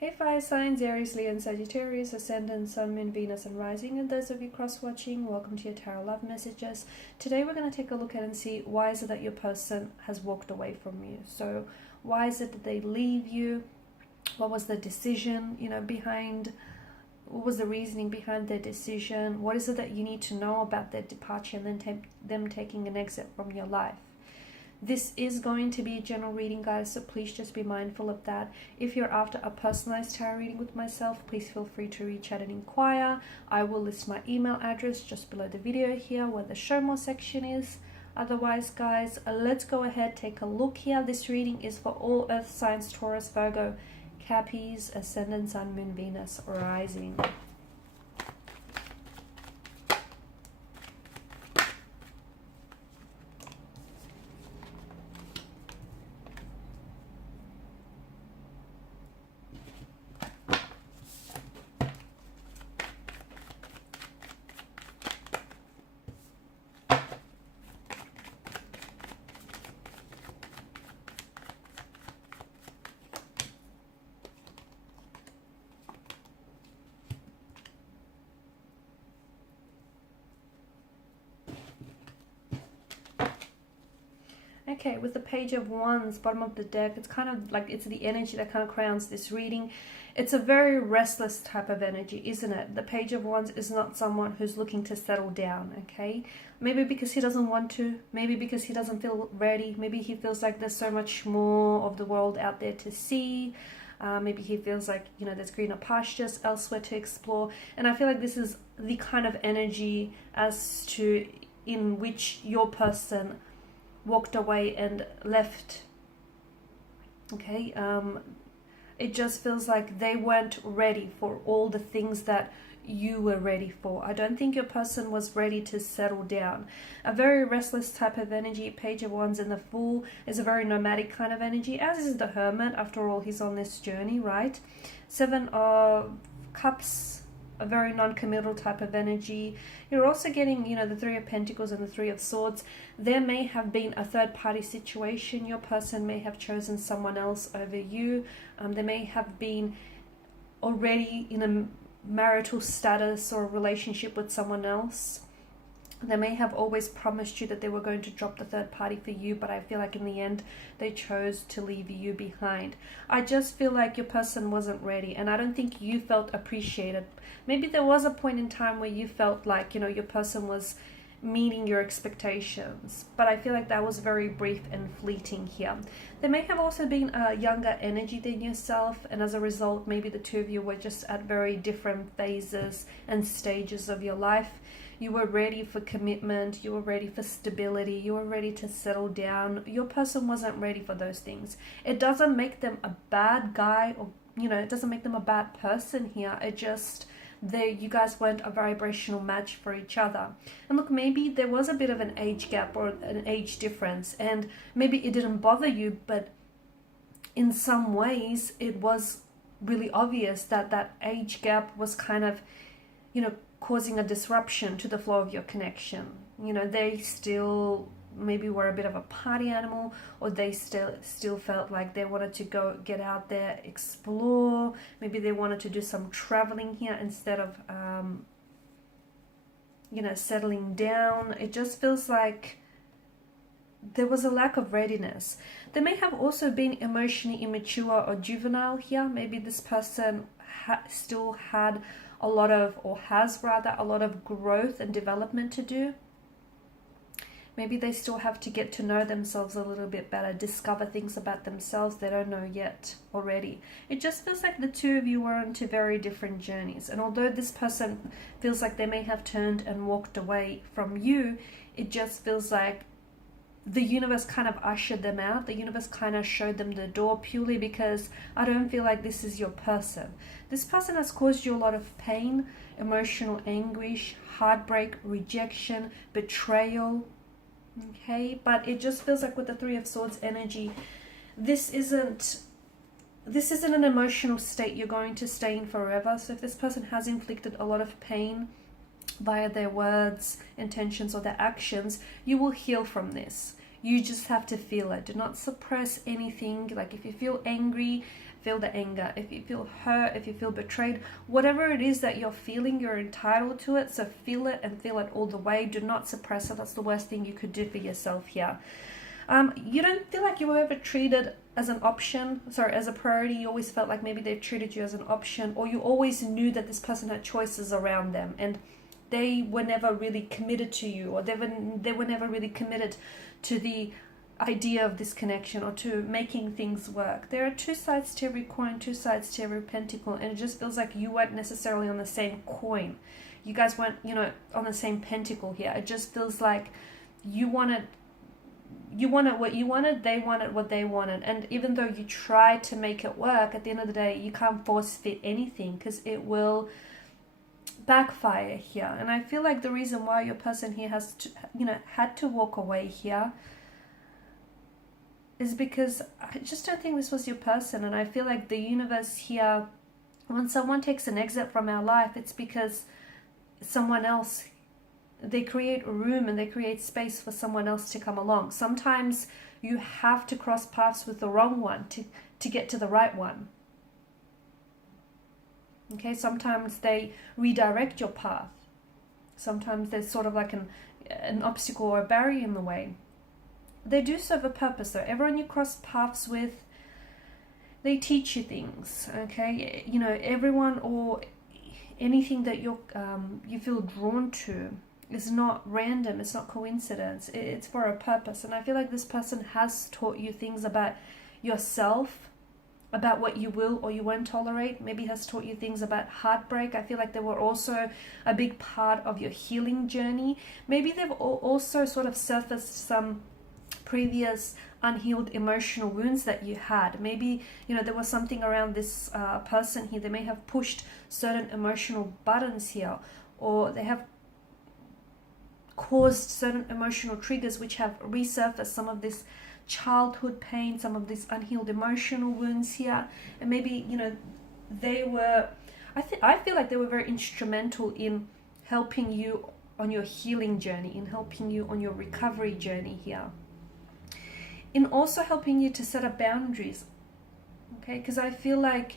Hey fire signs, Aries, Leo and Sagittarius, Ascendant, Sun, Moon, Venus and Rising, and those of you cross-watching, welcome to your Tarot Love Messages. Today we're going to take a look at and see why is it that your person has walked away from you. So why is it that they leave you? What was the decision, behind, what was the reasoning behind their decision? What is it that you need to know about their departure and then them taking an exit from your life? This is going to be a general reading, guys, so please just be mindful of that. If you're after a personalized tarot reading with myself, please feel free to reach out and inquire. I will list my email address just below the video here where the show more section is. Otherwise, guys, let's go ahead, take a look here. This reading is for all earth signs, Taurus, Virgo, Cappies, Ascendant, Sun, Moon, Venus, Rising. Okay, with the Page of Wands, bottom of the deck, it's kind of like it's the energy that kind of crowns this reading. It's a very restless type of energy, isn't it? The Page of Wands is not someone who's looking to settle down, okay? Maybe because he doesn't want to, maybe because he doesn't feel ready, maybe he feels like there's so much more of the world out there to see. Maybe he feels like, there's greener pastures elsewhere to explore. And I feel like this is the kind of energy as to in which your person walked away and left. Okay, it just feels like they weren't ready for all the things that you were ready for. I don't think your person was ready to settle down. A very restless type of energy. Page of Wands and the Fool is a very nomadic kind of energy, as is the Hermit. After all, he's on this journey, right? Seven of Cups, a very non-committal type of energy. You're also getting, the Three of Pentacles and the Three of Swords. There may have been a third-party situation. Your person may have chosen someone else over you. They may have been already in a marital status or a relationship with someone else. They may have always promised you that they were going to drop the third party for you, but I feel like in the end they chose to leave you behind. I just feel like your person wasn't ready, and I don't think you felt appreciated. Maybe there was a point in time where you felt like, your person was meeting your expectations, but I feel like that was very brief and fleeting here. There may have also been a younger energy than yourself, and as a result, maybe the two of you were just at very different phases and stages of your life. You were ready for commitment, you were ready for stability, you were ready to settle down. Your person wasn't ready for those things. It doesn't make them a bad guy, or it doesn't make them a bad person here. It just, you guys weren't a vibrational match for each other. And look, maybe there was a bit of an age gap or an age difference, and maybe it didn't bother you, but in some ways it was really obvious that that age gap was kind of, causing a disruption to the flow of your connection. They still maybe were a bit of a party animal, or they still felt like they wanted to go get out there, explore. Maybe they wanted to do some traveling here instead of settling down. It just feels like there was a lack of readiness. There may have also been emotionally immature or juvenile here. Maybe this person still had a lot of, or has rather, a lot of growth and development to do. Maybe they still have to get to know themselves a little bit better, discover things about themselves they don't know yet already. It just feels like the two of you were on two very different journeys. And although this person feels like they may have turned and walked away from you, it just feels like the universe kind of ushered them out. The universe kind of showed them the door, purely because I don't feel like this is your person. This person has caused you a lot of pain, emotional anguish, heartbreak, rejection, betrayal. Okay, but it just feels like with the Three of Swords energy, this isn't an emotional state you're going to stay in forever. So if this person has inflicted a lot of pain via their words, intentions, or their actions, you will heal from this. You just have to feel it. Do not suppress anything. Like if you feel angry, feel the anger, if you feel hurt, if you feel betrayed, whatever it is that you're feeling, you're entitled to it. So feel it and feel it all the way. Do not suppress it. That's the worst thing you could do for yourself here. You don't feel like you were ever treated as an option, sorry, as a priority. You always felt like maybe they treated you as an option, or you always knew that this person had choices around them and they were never really committed to you, or they were never really committed to the idea of this connection or to making things work. There are two sides to every coin, two sides to every pentacle, and it just feels like you weren't necessarily on the same coin. You guys weren't, on the same pentacle here. It just feels like you wanted what you wanted, they wanted what they wanted. And even though you try to make it work, at the end of the day, you can't force fit anything because it will backfire here. And I feel like the reason why your person here has to, had to walk away here is because I just don't think this was your person. And I feel like the universe here, when someone takes an exit from our life, it's because someone else, they create room and they create space for someone else to come along. Sometimes you have to cross paths with the wrong one to get to the right one. Okay, sometimes they redirect your path. Sometimes there's sort of like an obstacle or a barrier in the way. They do serve a purpose though. Everyone you cross paths with, they teach you things, okay? Everyone or anything that you feel drawn to is not random, it's not coincidence, it's for a purpose. And I feel like this person has taught you things about yourself, about what you will or you won't tolerate. Maybe has taught you things about heartbreak. I feel like they were also a big part of your healing journey. Maybe they've also sort of surfaced some previous unhealed emotional wounds that you had. Maybe there was something around this person here. They may have pushed certain emotional buttons here, or they have caused certain emotional triggers which have resurfaced some of this childhood pain, some of these unhealed emotional wounds here. And maybe they were, I feel like they were very instrumental in helping you on your healing journey, in helping you on your recovery journey here, in also helping you to set up boundaries, okay? Because I feel like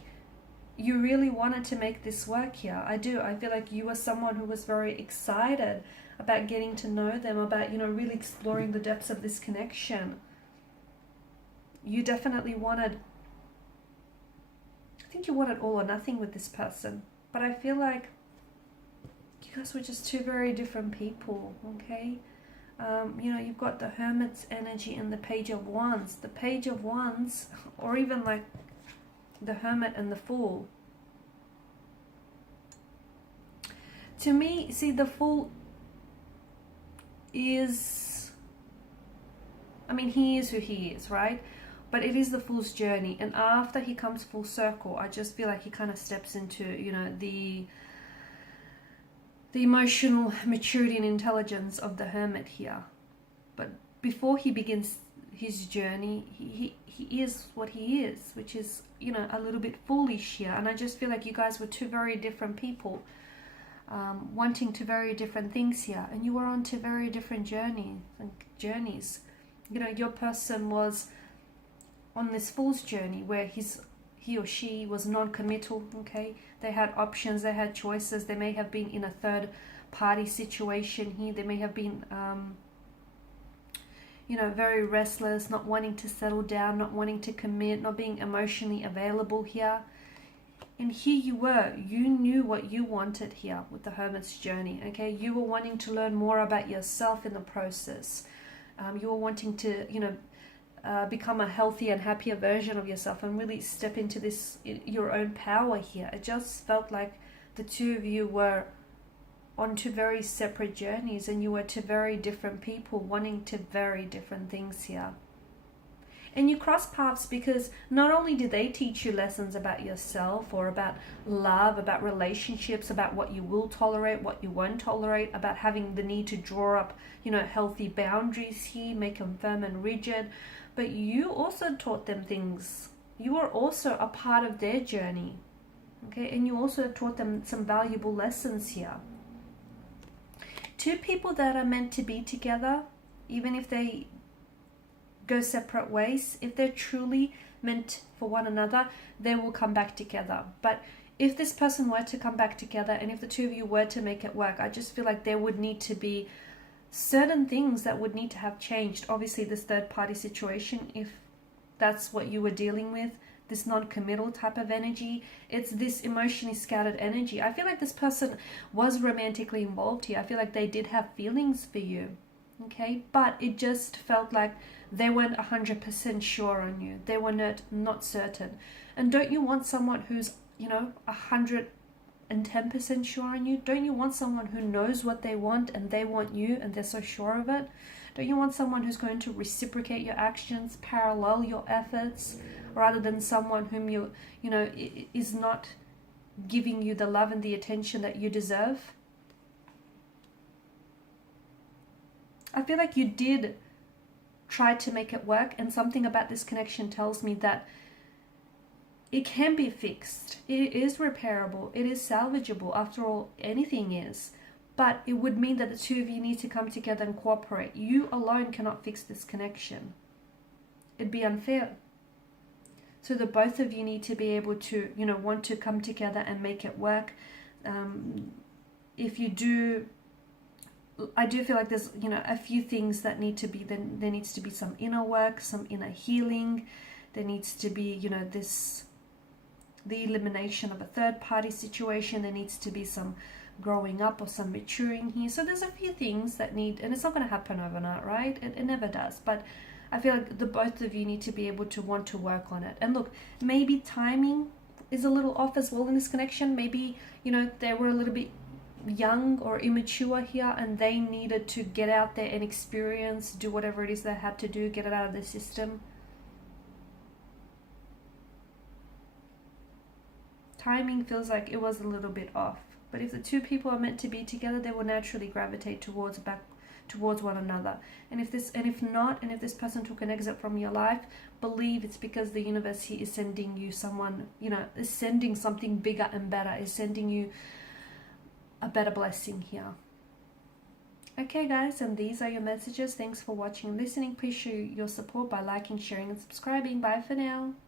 you really wanted to make this work here. I do. I feel like you were someone who was very excited about getting to know them, about really exploring the depths of this connection. You definitely wanted, I think you wanted all or nothing with this person, but I feel like you guys were just two very different people, okay? You've got the Hermit's energy and the Page of Wands. The Page of Wands, or even like the Hermit and the Fool. To me, see, the Fool is, he is who he is, right? But it is the Fool's journey, and after he comes full circle, I just feel like he kind of steps into, the emotional maturity and intelligence of the Hermit here. But before he begins his journey, he is what he is, which is, a little bit foolish here. And I just feel like you guys were two very different people, wanting two very different things here, and you were on two very different journeys. Your person was on this Fool's journey where he or she was non-committal, okay? They had options, they had choices. They may have been in a third party situation here. They may have been, very restless, not wanting to settle down, not wanting to commit, not being emotionally available here. And here you were, you knew what you wanted here with the Hermit's journey, okay? You were wanting to learn more about yourself in the process. You were wanting to, become a healthier and happier version of yourself and really step into this, your own power here. It just felt like the two of you were on two very separate journeys, and you were two very different people wanting two very different things here. And you cross paths because not only did they teach you lessons about yourself or about love, about relationships, about what you will tolerate, what you won't tolerate, about having the need to draw up, healthy boundaries here, make them firm and rigid, but you also taught them things. You were also a part of their journey, okay? And you also taught them some valuable lessons here. Two people that are meant to be together, even if they go separate ways, if they're truly meant for one another, they will come back together. But if this person were to come back together, and if the two of you were to make it work, I just feel like there would need to be certain things that would need to have changed. Obviously, this third party situation, if that's what you were dealing with, this non-committal type of energy, it's this emotionally scattered energy. I feel like this person was romantically involved here. I feel like they did have feelings for you, okay? But it just felt like they weren't 100% sure on you. They were not certain. And don't you want someone who's, 110% sure on you? Don't you want someone who knows what they want and they want you and they're so sure of it? Don't you want someone who's going to reciprocate your actions, parallel your efforts, rather than someone whom is not giving you the love and the attention that you deserve? I feel like you did try to make it work, and something about this connection tells me that it can be fixed. It is repairable. It is salvageable. After all, anything is. But it would mean that the two of you need to come together and cooperate. You alone cannot fix this connection. It'd be unfair. So the both of you need to be able to, want to come together and make it work. If you do, I do feel like there's, a few things that need to be, then there needs to be some inner work, some inner healing. There needs to be, the elimination of a third party situation. There needs to be some growing up or some maturing here. So there's a few things that need, and it's not going to happen overnight, right? It never does. But I feel like the both of you need to be able to want to work on it. And look, maybe timing is a little off as well in this connection. Maybe, they were a little bit young or immature here, and they needed to get out there and experience, do whatever it is they had to do, get it out of the system. Timing feels like it was a little bit off. But if the two people are meant to be together, they will naturally gravitate towards one another. And if this person took an exit from your life, believe it's because the universe here is sending you someone, is sending something bigger and better, is sending you a better blessing here. Okay guys, and these are your messages. Thanks for watching and listening. Please show your support by liking, sharing and subscribing. Bye for now.